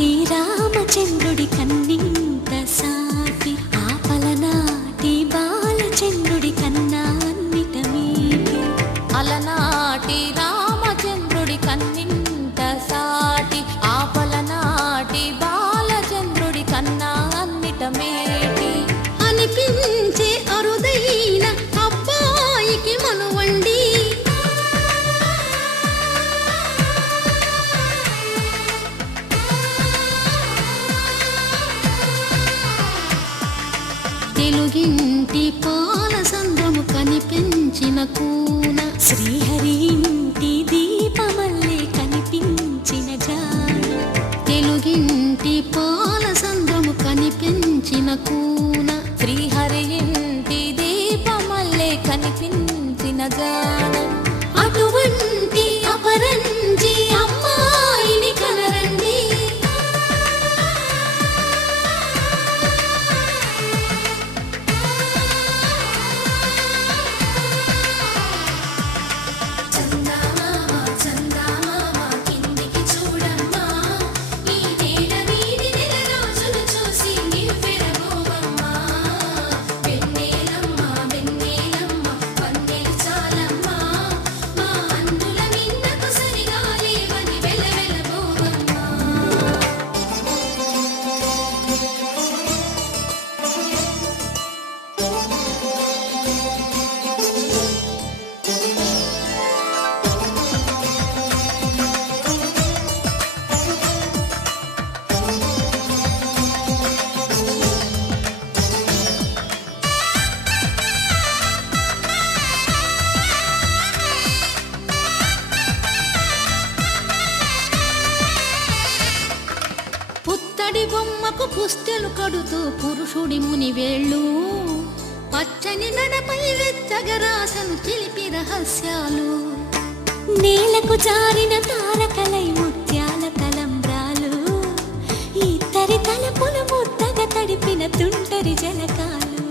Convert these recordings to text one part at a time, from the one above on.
అలనాటి రామచంద్రుడి కన్నింత సాటి ఆపలనాటి బాలచంద్రుడి కన్నా అన్నిట మీటి అలనాటి రామచంద్రుడి కన్నింత సాటి ఆపలనాటి బాలచంద్రుడి కన్నా అన్నిట మేటి అనిపించే అరుదైన అబ్బాయికి మనువండి తెలుగింటి పాలసంద్రము కనిపించిన కూన శ్రీహరి ఇంటి దీపమల్లే కనిపించిన జాన తెలుగింటి పాలసంద్రము కనిపించిన కూన శ్రీహరి ఇంటి దీపమల్లే కనిపించిన జాన అటువంటి అపరంజి అమ్మాయిని కనరండి పుత్తడి బొమ్మకు పుస్తెలు కడుతూ పురుషుడి ముని వేళ్ళు పచ్చని నడపై వెచ్చగరాసను చిలిపి రహస్యాలు నేలకు జారిన తారకలై ముత్యాల తలంబ్రాలు ఇద్దరి తలపులు ముద్దగా తడిపిన తుంటరి జలకాలు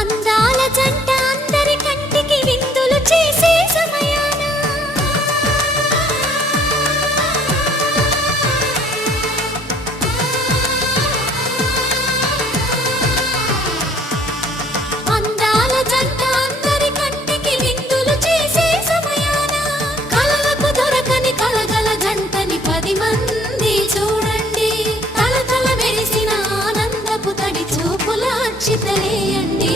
అందాల జంట అందరి కంటికి విందులు చేసే సమయాన అందాల జంట అందరి కంటికి విందులు చేసే సమయాన కలలకు దొరకని కలగల జంటని 10 మంది చూడండి తలతల మెరిసిన ఆనందపు తడి చూపుల అక్షితలేయండి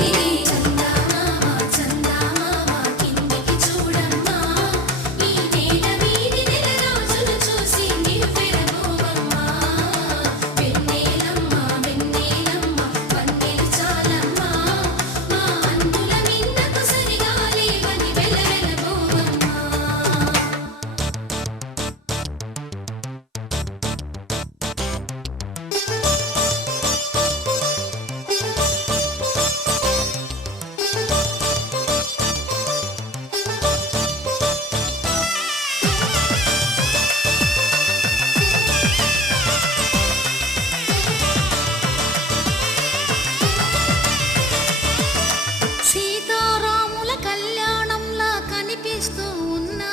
సీతారాముల కళ్యాణంలా కనిపిస్తూ ఉన్నా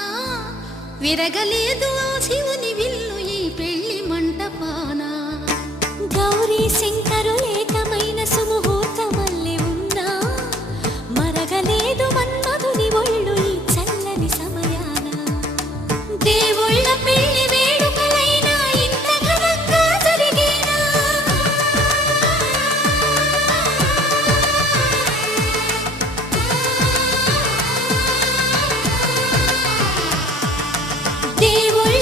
విరగలేదు ఆ శివుని విల్లు ఈ పెళ్లి మంటపాన గౌరీ శంకరులు ఏకమైన సుముహూర్తమల్లె ఉన్నా మరగలేదు మన్మధుని ఒళ్ళు ఈ చల్లని సమయాన దేవుళ్ళ పెళ్లి వేడుకలైనా ఇంత ఘనంగా జరిగేనా దేవుళ్ళ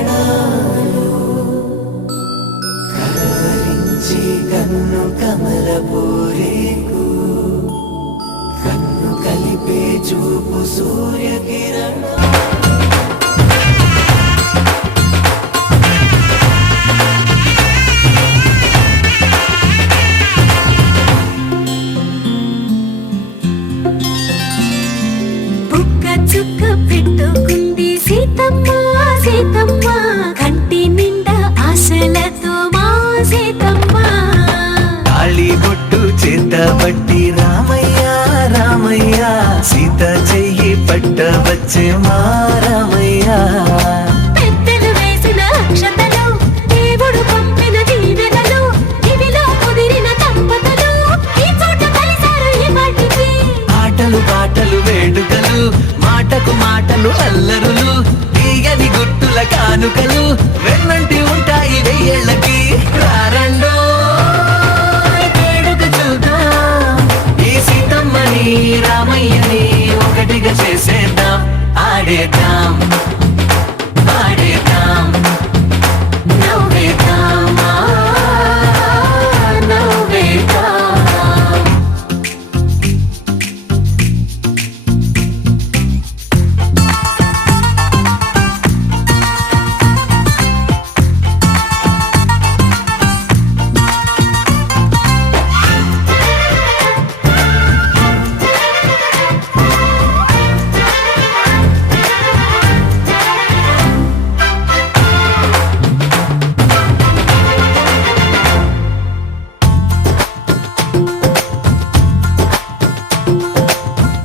కిరణాలు కలవరించి కన్ను కమలపూరేకు కన్ను కలిపే చూపు సూర్యకిరణ చుక్క పెట్టుకుంది సీతమ్మ సీతమ్మ కంటి నిండా ఆశలతో మా సీతమ్మ తాళి బొట్టు చేతబట్టి రామయ్య రామయ్య సీత చెయ్యి పట్ట వచ్చే మా రామయ్య పెద్దలు వేసిన అక్షతలు దేవుడు పంపిన దీవెనలు ఇవిలో కుదిరిన దంపతులు ఈ చోట కలిసారు ఈ పాటికి ఆటలు పాటలు వేడుకలు మాటకు మాటలు అల్లరులు తీయని గుట్టుల కానుకలు వెన్నంటి ఉంటాయి వెయ్యేళ్ళకి రారండో వేడుక చూద్దాం ఈ సీతమ్మని రామయ్యని ఒకటిగా చేసేద్దాం ఆడేద్దాం ఆడేద్దాం నవ్వేద్దాం నవ్వేద్దాం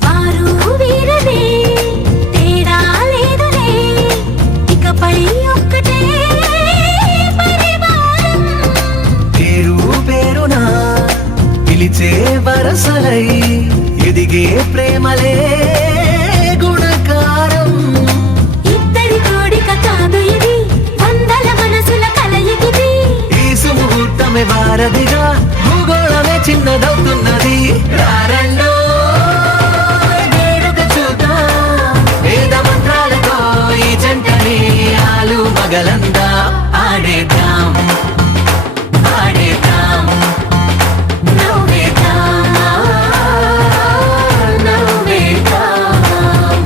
వారు వీరనే తేడా లేదులే ఇకపై ఒక్కటే పరివారం పేరు పేరున పిలిచే వరసలై ఎదిగే ప్రేమలే గుణకారం ఇద్దరి కోడిక కాదు ఇది వందల మనసుల కలయికిది ఈ సుముహూర్తమే వారధిగా భూగోళమే చిన్నదవుతున్నది రారండో వేడుక చూద్దాం వేద మంత్రాలతో ఈ జంటని ఆలు మగలందా ఆడేద్దాం ఆడేద్దాం నవ్వేద్దాం నవ్వేద్దాం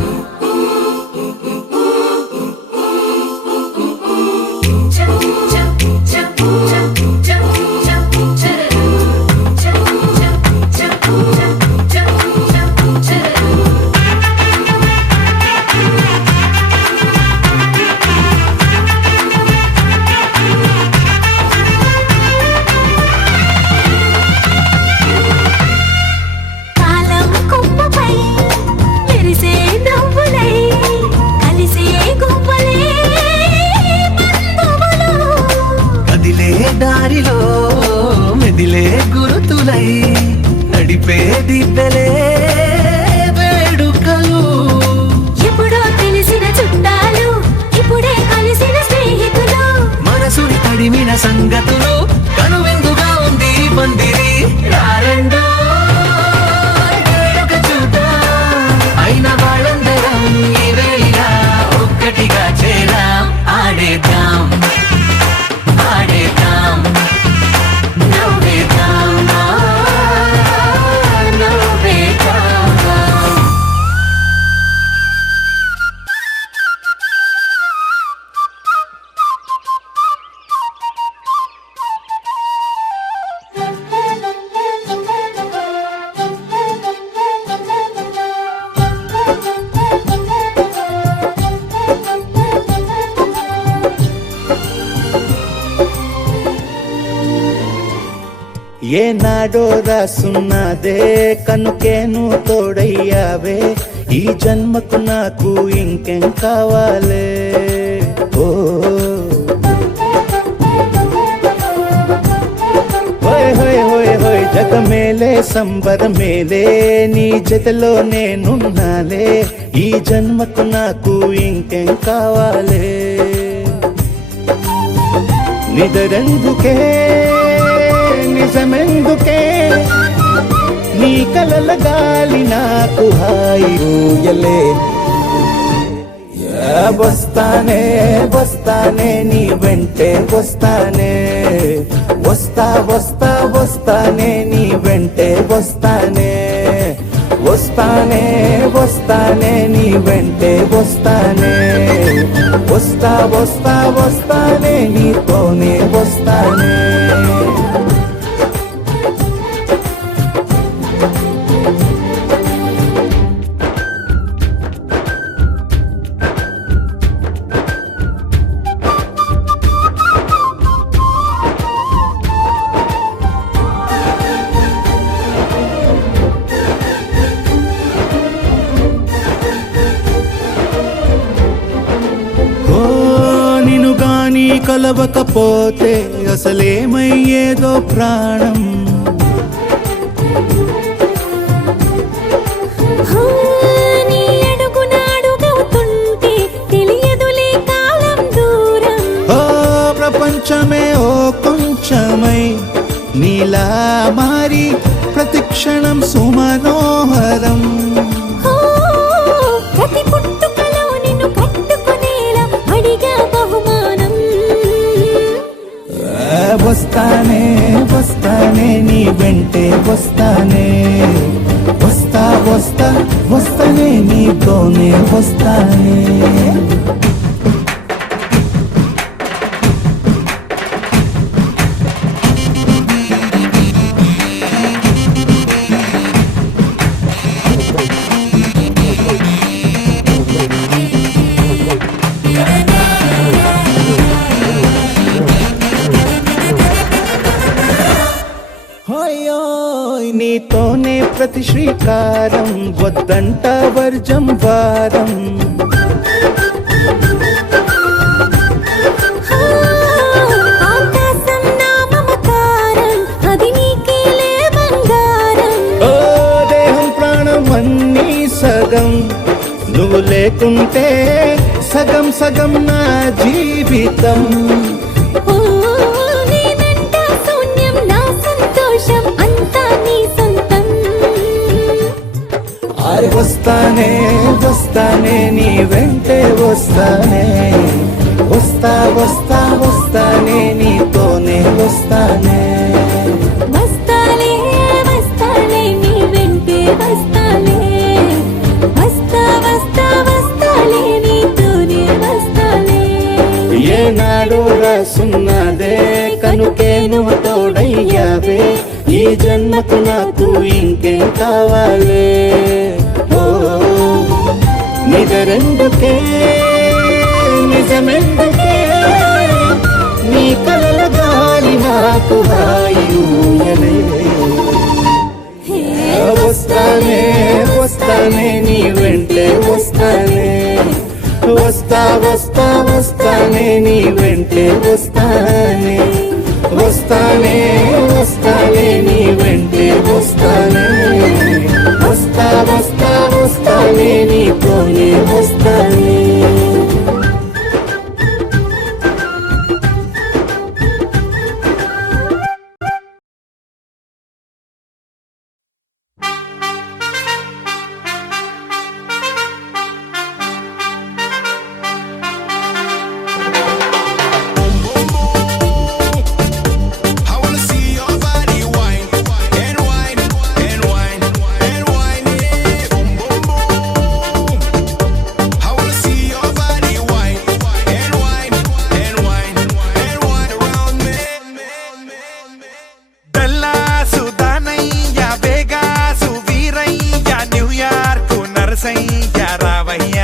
కాలం కొమ్మపై మెరిసే నవ్వులై కలిసే గుంపలే బంధువులు కదిలే దారిలో మెదిలే గురుతులై నడిపే దిబ్బెలే వేడుకలు ఎప్పుడో తెలిసిన చుట్టాలు ఇప్పుడే కలిసిన స్నేహితులు మనసుని తడిమిన సంగతులు కనువిందుగా ఉంది ఈ పందిరి రారండో వేడుక చూద్దాం అయిన వాళ్ళందరం ఈ వేళ ఒక్కటిగా చేరాం ఆడేద్దాం ఆడేద్దాం నవ్వేద్దాం నవ్వేద్దాం ఏనాడో రాసున్నదే కనుకేను తోడయ్యావే ఈ జన్మకు నాకు ఇంకేం కావాలే ఓ హోయ్ హోయ్ హోయ్ హోయ్ జగ మేలే సంబర మేలే నీ జతలో నేనున్నాలే ఈ జన్మకు నాకు ఇంకేం కావాలే నిదరెందుకే నిజమెందుకే నీ కలల గాలి నాకు హాయి ఊయలే వస్తానే వస్తానే నీ వెంటే వస్తానే వస్తా వస్తా వస్తానే నీ వెంటే వస్తానే వస్తానే వస్తానే నీ వెంటే వస్తానే వస్తా వస్తా వస్తానే నీతోనే వస్తానే కలవకపోతే అసలేమయ్యేదో ప్రాణం నీ అడుగునాడుగవుతుంటే తెలియదులే కాలం దూరం ఓ ప్రపంచమే ఓ కొంచెమై నీలా మారి ప్రతిక్షణం సుమనోహరం ప్రతి పుట్టుకలో నిన్ను కట్టుకునేలా అడిగా బహుమానం వస్తానే వస్తానే నీ వెంటే వస్తానే వస్తా వస్తా వస్తానే నీతోనే వస్తానే నీతోనే ప్రతి శ్రీకారం వద్దంట వర్జం వారం ఆకాశం నా మమకారం అది నీకేలే బంగారం ఓ దేహం ప్రాణం అన్నీ సగం నువ్వు లేకుంటే సగం సగం నా జీవితం వస్తానే వస్తానే నీ వెంటే వస్తానే వస్తా వస్తా వస్తానే నీతోనే వస్తానే వస్తాలే వస్తాలే నీ వెంటే వస్తాలే వస్తా వస్తా వస్తాలే నీతోనే వస్తాలే ఏనాడు రాసున్నదే కనుకే నువ్వు తోడయ్యావే ఈ జన్మకు నాకు ఇంకేం కావాలే నిజరెందుకే నిజమెందుకే నీ కలల గాలి నాకు హాయిలే వస్తానే వస్తానే నీ వెంటే వస్తానే వస్తా వస్తా వస్తానే నీ వెంటే వస్తానే వస్తానే వస్తానే నీ వెంటే వస్తానే వస్తా వస్తా వస్తానే నీతోనే వస్తానే Vegas, Virreya, New York, Narseya, Rabaya.